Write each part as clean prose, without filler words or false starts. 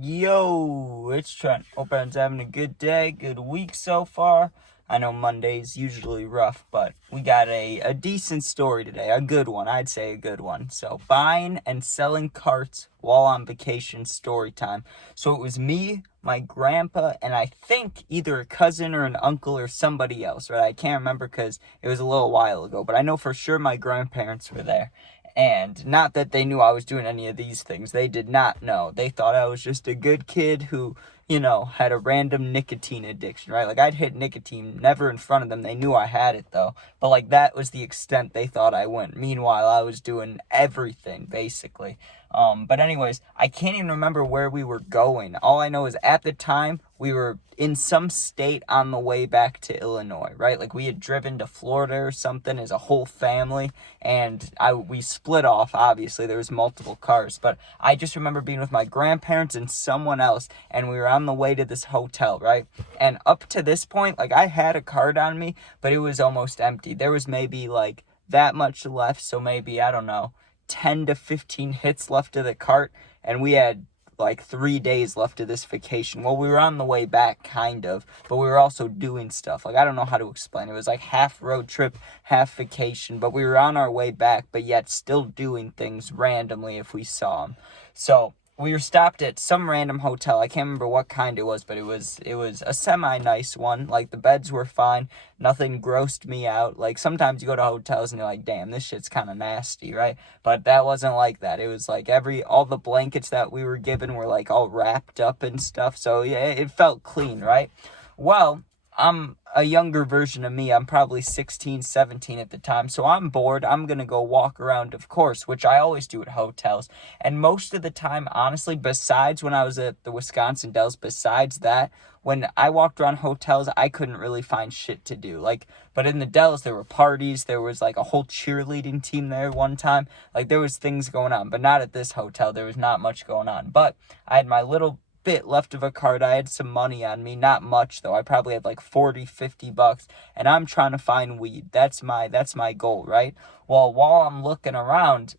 Yo, it's Trent. Hope everyone's having a good day, good week so far. I know Monday's usually rough, but we got a decent story today. A good one, I'd say a good one. So, buying and selling carts while on vacation story time. So, it was me, my grandpa, and I think either a cousin or an uncle or somebody else, right? I can't remember because it was a little while ago, but I know for sure my grandparents were there. And not that they knew I was doing any of these things. They did not know. They thought I was just a good kid who, had a random nicotine addiction, right? Like, I'd hit nicotine, never in front of them. They knew I had it, though. But, like, that was the extent they thought I went. Meanwhile, I was doing everything, basically. But anyways, I can't even remember where we were going. All I know is at the time, we were in some state on the way back to Illinois, right? Like, we had driven to Florida or something as a whole family, and we split off, obviously. There was multiple cars, but I just remember being with my grandparents and someone else, and we were on the way to this hotel, right? And up to this point, like, I had a card on me, but it was almost empty. There was maybe, like, that much left, so maybe, I don't know, 10 to 15 hits left of the cart, and we had like 3 days left of this vacation. Well, we were on the way back, kind of, but we were also doing stuff. Like, I don't know how to explain. It was like half road trip, half vacation, but we were on our way back, but yet still doing things randomly if we saw them. So we were stopped at some random hotel. I can't remember what kind it was, but it was a semi-nice one. Like, the beds were fine. Nothing grossed me out. Like, sometimes you go to hotels and you're like, damn, this shit's kind of nasty, right? But that wasn't like that. It was like all the blankets that we were given were like all wrapped up and stuff. So yeah, it felt clean, right? Well, I'm a younger version of me. I'm probably 16, 17 at the time. So I'm bored. I'm going to go walk around, of course, which I always do at hotels. And most of the time, honestly, besides when I was at the Wisconsin Dells, besides that, when I walked around hotels, I couldn't really find shit to do. Like, but in the Dells, there were parties. There was like a whole cheerleading team there one time. Like, there was things going on, but not at this hotel. There was not much going on. But I had my little bit left of a card. I had some money on me, not much though. I probably had like 40-50 bucks, and I'm trying to find weed. That's my goal, right? Well, while I'm looking around,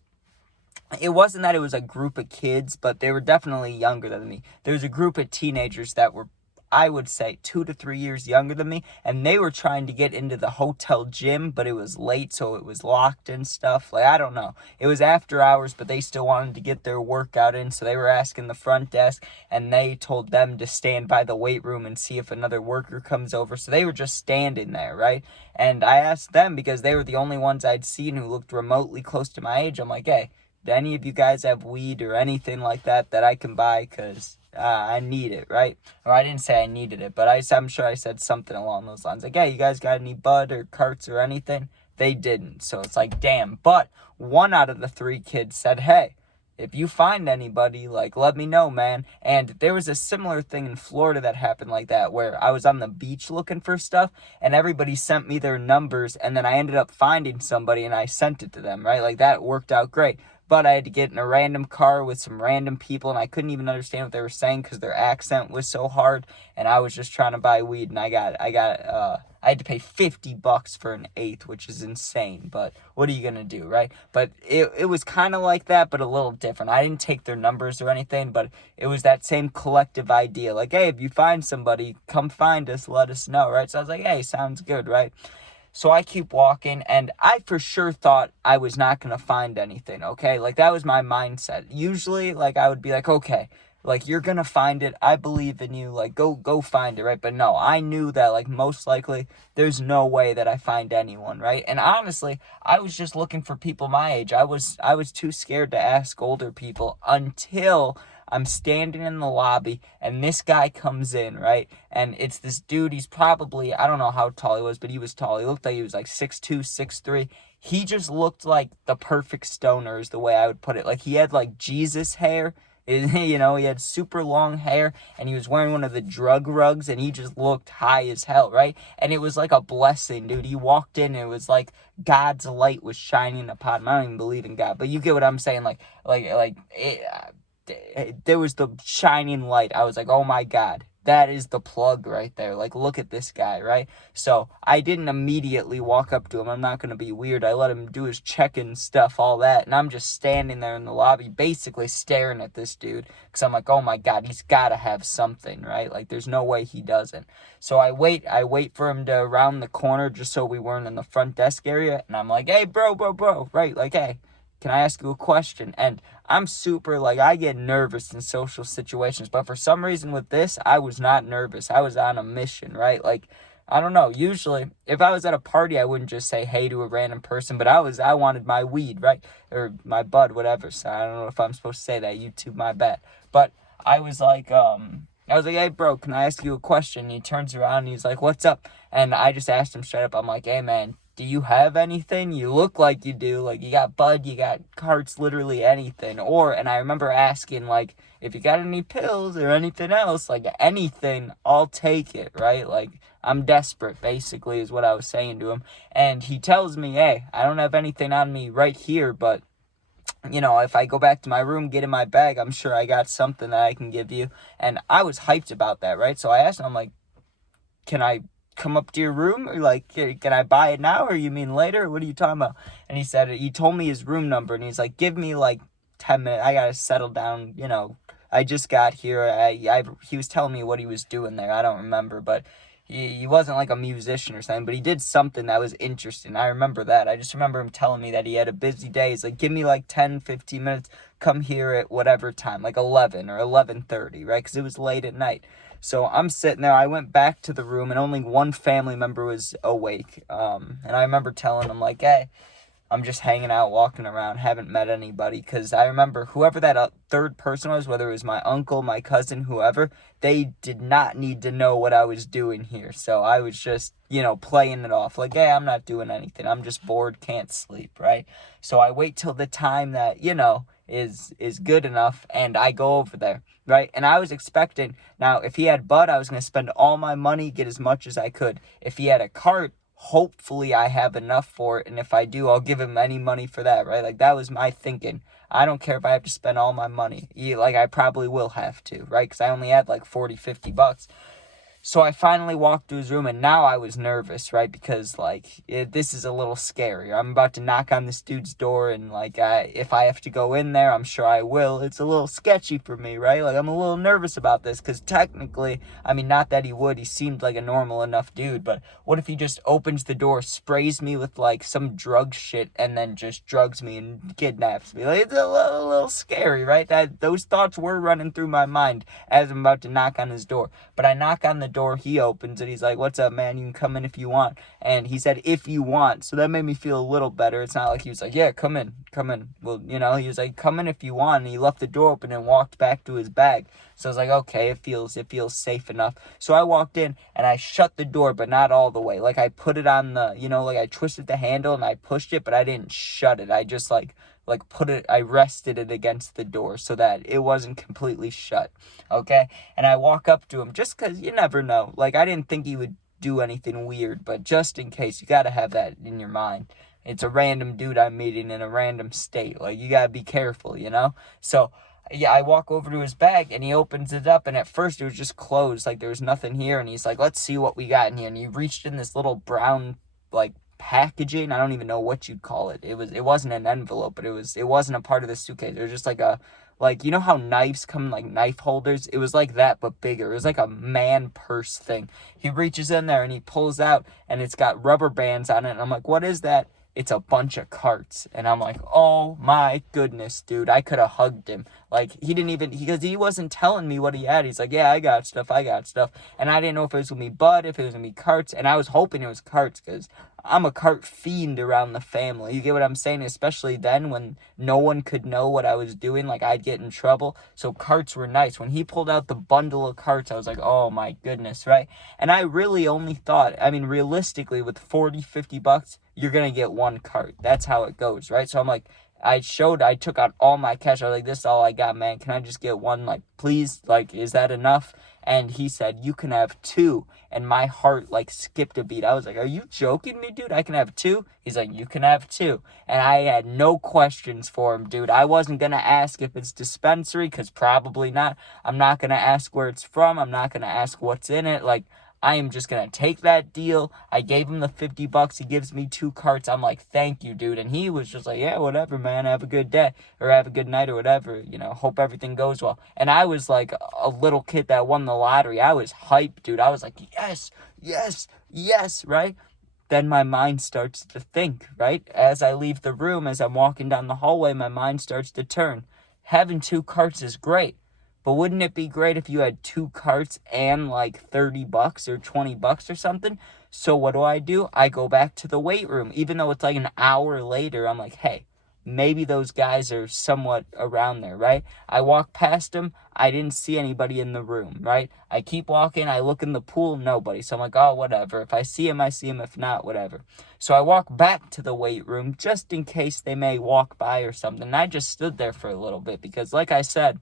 it wasn't that it was a group of kids, but they were definitely younger than me. There was a group of teenagers that were, I would say, 2 to 3 years younger than me, and they were trying to get into the hotel gym, but it was late, so it was locked and stuff. Like, I don't know. It was after hours, but they still wanted to get their workout in, so they were asking the front desk, and they told them to stand by the weight room and see if another worker comes over. So they were just standing there, right? And I asked them, because they were the only ones I'd seen who looked remotely close to my age. I'm like, hey, do any of you guys have weed or anything like that I can buy? Because I need it, right? Or I didn't say I needed it, but I'm sure I said something along those lines. Like, hey, you guys got any bud or carts or anything? They didn't. So it's like, damn. But one out of the three kids said, hey, if you find anybody, like, let me know, man. And there was a similar thing in Florida that happened like that, where I was on the beach looking for stuff, and everybody sent me their numbers, and then I ended up finding somebody, and I sent it to them, right? Like, that worked out great. But I had to get in a random car with some random people, and I couldn't even understand what they were saying because their accent was so hard, and I was just trying to buy weed, and I had to pay 50 bucks for an eighth, which is insane, but what are you gonna do, right? But it was kind of like that, but a little different. I didn't take their numbers or anything, but it was that same collective idea, like, hey, if you find somebody, come find us, let us know, right? So I was like, hey, sounds good, right? So I keep walking, and I for sure thought I was not going to find anything, okay? Like, that was my mindset. Usually, like, I would be like, okay, like, you're going to find it. I believe in you. Like, go find it, right? But no, I knew that, like, most likely there's no way that I find anyone, right? And honestly, I was just looking for people my age. I was too scared to ask older people until I'm standing in the lobby, and this guy comes in, right? And it's this dude. He's probably, I don't know how tall he was, but he was tall. He looked like he was like 6'2", 6'3". He just looked like the perfect stoner is the way I would put it. Like, he had like Jesus hair. He had super long hair, and he was wearing one of the drug rugs, and he just looked high as hell, right? And it was like a blessing, dude. He walked in, and it was like God's light was shining upon him. I don't even believe in God, but you get what I'm saying. There was the shining light. I was like, oh my God, that is the plug right there. Like, look at this guy, right? So I didn't immediately walk up to him. I'm not going to be weird. I let him do his check-in stuff, all that. And I'm just standing there in the lobby basically staring at this dude because I'm like, oh my God, he's got to have something, right? Like, there's no way he doesn't. So I wait for him to round the corner just so we weren't in the front desk area. And I'm like, hey, bro, right? Like, hey, can I ask you a question? And I'm super, like, I get nervous in social situations, but for some reason with this, I was not nervous. I was on a mission, right? Like, I don't know. Usually, if I was at a party, I wouldn't just say hey to a random person, but I wanted my weed, right? Or my bud, whatever. So I don't know if I'm supposed to say that. YouTube, my bad. But I was like, hey, bro, can I ask you a question? And he turns around and he's like, what's up? And I just asked him straight up, I'm like, hey, man, do you have anything? You look like you do. Like, you got bud, you got carts, literally anything. And I remember asking, like, if you got any pills or anything else, like, anything, I'll take it, right? Like, I'm desperate, basically, is what I was saying to him. And he tells me, hey, I don't have anything on me right here, but, you know, if I go back to my room, get in my bag, I'm sure I got something that I can give you. And I was hyped about that, right? So I asked him, I'm like, can I come up to your room? Or like, can I buy it now? Or you mean later? What are you talking about? And he told me his room number, and he's like, give me like 10 minutes. I gotta settle down, you know. I just got here. He was telling me what he was doing there. I don't remember, but he wasn't like a musician or something, but he did something that was interesting. I remember that. I just remember him telling me that he had a busy day. He's like, give me like 10, 15 minutes. Come here at whatever time, like 11 or 11:30, right? Because it was late at night. So I'm sitting there. I went back to the room, and only one family member was awake. And I remember telling them, like, hey, I'm just hanging out, walking around, haven't met anybody. Because I remember whoever that third person was, whether it was my uncle, my cousin, whoever, they did not need to know what I was doing here. So I was just, you know, playing it off. Like, hey, I'm not doing anything. I'm just bored, can't sleep, right? So I wait till the time that, you know, is good enough, and I go over there, right? And I was expecting, now, if he had bud, I was going to spend all my money, get as much as I could. If he had a cart, hopefully I have enough for it, and if I do, I'll give him any money for that, right? Like, that was my thinking. I don't care if I have to spend all my money. Like, I probably will have to, right? Because I only had like 40, 50 bucks. So I finally walked to his room, and now I was nervous, right? Because, like, this is a little scary. I'm about to knock on this dude's door, and, like, if I have to go in there, I'm sure I will. It's a little sketchy for me, right? Like, I'm a little nervous about this, because technically, I mean, not that he would. He seemed like a normal enough dude, but what if he just opens the door, sprays me with, like, some drug shit, and then just drugs me and kidnaps me? Like, it's a little scary, right? Those thoughts were running through my mind as I'm about to knock on his door. But I knock on the door, he opens it, he's like, what's up, man, you can come in if you want. And he said, if you want, so that made me feel a little better. It's not like he was like, yeah, come in. Well, you know, he was like, come in if you want, and he left the door open and walked back to his bag. So I was like, okay, it feels safe enough. So I walked in, and I shut the door, but not all the way. Like, I put it on the, you know, like, I twisted the handle, and I pushed it, but I didn't shut it. I just, like I rested it against the door so that it wasn't completely shut, okay? And I walk up to him just because you never know. Like, I didn't think he would do anything weird, but just in case, you got to have that in your mind. It's a random dude I'm meeting in a random state. Like, you got to be careful, you know? So, yeah, I walk over to his bag, and he opens it up, and at first it was just closed. Like, there was nothing here, and he's like, let's see what we got in here. And he reached in this little brown, like, packaging. I don't even know what you'd call it. It wasn't an envelope, but it wasn't a part of the suitcase. It was just like you know how knives come in like knife holders? It was like that, but bigger. It was like a man purse thing. He reaches in there and he pulls out, and it's got rubber bands on it, and I'm like, what is that? It's a bunch of carts. And I'm like, oh my goodness, dude. I could have hugged him. Like, because he wasn't telling me what he had. He's like, yeah, I got stuff. And I didn't know if it was going to be bud, if it was going to be carts. And I was hoping it was carts, because I'm a cart fiend around the family. You get what I'm saying? Especially then when no one could know what I was doing. Like, I'd get in trouble. So carts were nice. When he pulled out the bundle of carts, I was like, oh my goodness, right? And I really only thought, I mean, realistically, with 40, 50 bucks, you're going to get one cart. That's how it goes, right? So I'm like, I took out all my cash. I was like, this is all I got, man. Can I just get one? Like, please? Like, is that enough? And he said, you can have two. And my heart, like, skipped a beat. I was like, are you joking me, dude? I can have two? He's like, you can have two. And I had no questions for him, dude. I wasn't going to ask if it's dispensary, because probably not. I'm not going to ask where it's from. I'm not going to ask what's in it. Like, I am just going to take that deal. I gave him the $50. He gives me 2 carts. I'm like, thank you, dude. And he was just like, yeah, whatever, man. Have a good day or have a good night or whatever. You know, hope everything goes well. And I was like a little kid that won the lottery. I was hyped, dude. I was like, yes, yes, yes, right? Then my mind starts to think, right? As I leave the room, as I'm walking down the hallway, my mind starts to turn. Having 2 carts is great. But wouldn't it be great if you had 2 carts and like $30 or $20 or something? So what do? I go back to the weight room. Even though it's like an hour later, I'm like, hey, maybe those guys are somewhat around there, right? I walk past them. I didn't see anybody in the room, right? I keep walking. I look in the pool. Nobody. So I'm like, oh, whatever. If I see him, I see him. If not, whatever. So I walk back to the weight room just in case they may walk by or something. And I just stood there for a little bit because, like I said,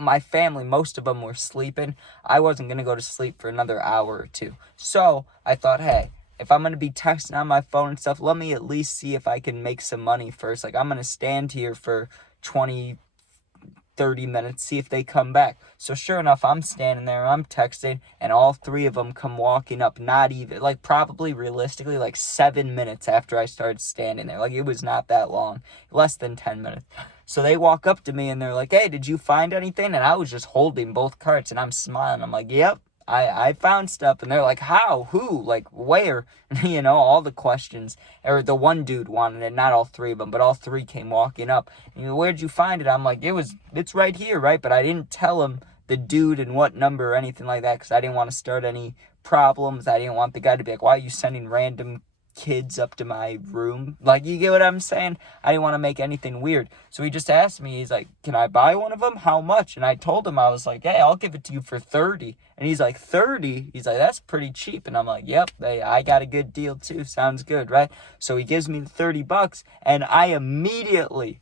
my family, most of them were sleeping. I wasn't going to go to sleep for another hour or two. So I thought, hey, if I'm going to be texting on my phone and stuff, let me at least see if I can make some money first. Like, I'm going to stand here for 20, 30 minutes, see if they come back. So sure enough, I'm standing there, I'm texting, and all 3 of them come walking up, not even, like, probably realistically, like 7 minutes after I started standing there. Like, it was not that long, less than 10 minutes. So they walk up to me and they're like, hey, did you find anything? And I was just holding both carts and I'm smiling. I'm like, yep, I found stuff. And they're like, how? Who? Like, where? You know, all the questions. Or the one dude wanted it, not all 3 of them, but all 3 came walking up. And, where'd you find it? I'm like, it's right here, right? But I didn't tell him the dude and what number or anything like that because I didn't want to start any problems. I didn't want the guy to be like, why are you sending random kids up to my room? Like, you get what I'm saying? I didn't want to make anything weird. So he just asked me, he's like, can I buy one of them? How much? And I told him, I was like, hey, I'll give it to you for 30. And he's like, 30? He's like, that's pretty cheap. And I'm like, yep, I got a good deal too. Sounds good, right? So he gives me the $30 and I immediately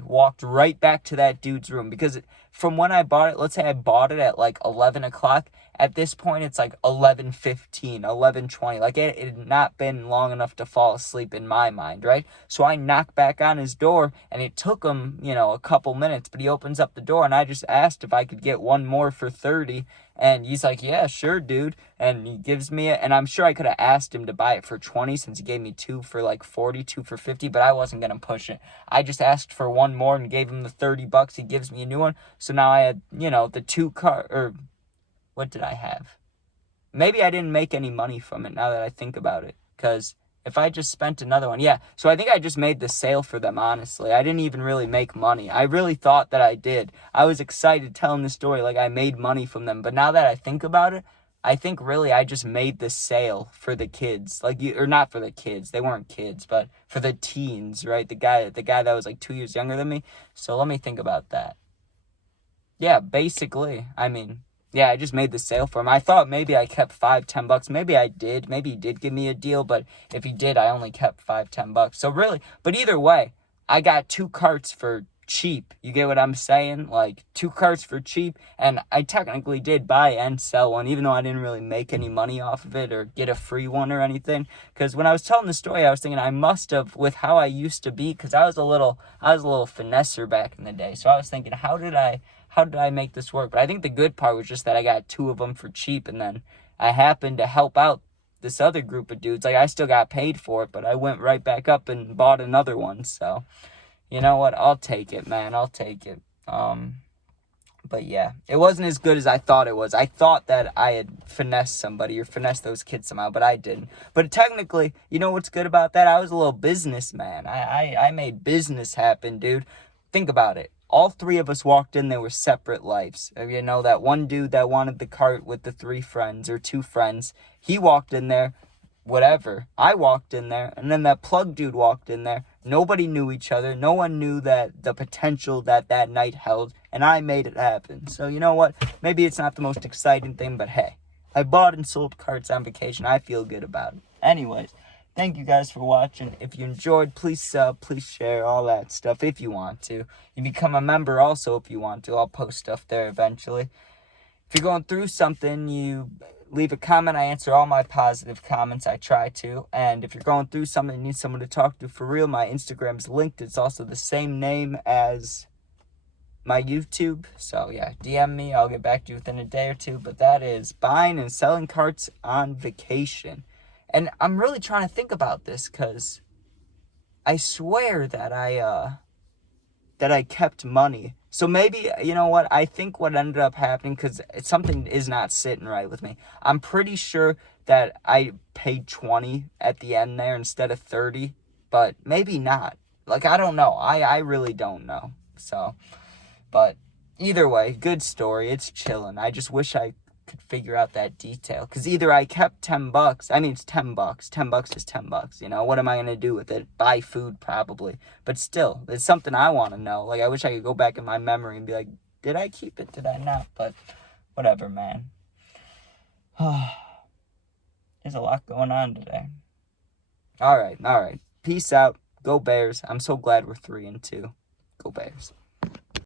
walked right back to that dude's room because from when I bought it, let's say I bought it at like 11 o'clock. At this point, it's like 11:15, 11:20. Like, it had not been long enough to fall asleep in my mind, right? So I knock back on his door, and it took him, a couple minutes, but he opens up the door, and I just asked if I could get one more for 30, and he's like, yeah, sure, dude, and he gives me it, and I'm sure I could have asked him to buy it for 20 since he gave me 2 for like 40, 2 for 50, but I wasn't going to push it. I just asked for one more and gave him the $30. He gives me a new one, so now I had, the 2 car, what did I have? Maybe I didn't make any money from it now that I think about it. Because if I just spent another one. Yeah, so I think I just made the sale for them, honestly. I didn't even really make money. I really thought that I did. I was excited telling the story like I made money from them. But now that I think about it, I think really I just made the sale for the kids. Or not for the kids. They weren't kids, but for the teens, right? The guy that was like 2 years younger than me. So let me think about that. Yeah, basically, yeah, I just made the sale for him. I thought maybe I kept $5-10. Maybe I did. Maybe he did give me a deal, but if he did, I only kept $5-10. So really, but either way, I got 2 carts for cheap. You get what I'm saying? Like 2 carts for cheap, and I technically did buy and sell one, even though I didn't really make any money off of it or get a free one or anything. Because when I was telling the story, I was thinking I must have, with how I used to be, because I was a little finesser back in the day. So I was thinking, how did I make this work? But I think the good part was just that I got 2 of them for cheap, and then I happened to help out this other group of dudes. Like, I still got paid for it, but I went right back up and bought another one. So, you know what? I'll take it, man. I'll take it. But yeah, it wasn't as good as I thought it was. I thought that I had finessed somebody or finessed those kids somehow, but I didn't. But technically, you know what's good about that? I was a little businessman. I made business happen, dude. Think about it. All 3 of us walked in, there were separate lives. You know, that one dude that wanted the cart with the 3 friends or 2 friends, he walked in there, whatever. I walked in there, and then that plug dude walked in there. Nobody knew each other. No one knew that the potential that night held, and I made it happen. So, you know what? Maybe it's not the most exciting thing, but hey, I bought and sold carts on vacation. I feel good about it. Anyways, thank you guys for watching. If you enjoyed, please sub, please share, all that stuff if you want to. You become a member also if you want to. I'll post stuff there eventually. If you're going through something, you leave a comment. I answer all my positive comments. I try to. And if you're going through something and need someone to talk to for real, my Instagram's linked. It's also the same name as my YouTube. So yeah, DM me. I'll get back to you within a day or two. But that is buying and selling carts on vacation. And I'm really trying to think about this because I swear that I kept money. So maybe, you know what, I think what ended up happening, because something is not sitting right with me. I'm pretty sure that I paid 20 at the end there instead of 30, but maybe not. Like, I don't know. I really don't know. So, but either way, good story. It's chilling. I just wish I could figure out that detail, because either I kept $10. I mean, it's $10. $10 is $10. You know, what am I gonna do with it? Buy food probably, but still, it's something I want to know. Like, I wish I could go back in my memory and be like, did I keep it? Did I not? But whatever, man. There's a lot going on today. All right. Peace out. Go Bears. I'm so glad we're 3-2. Go Bears.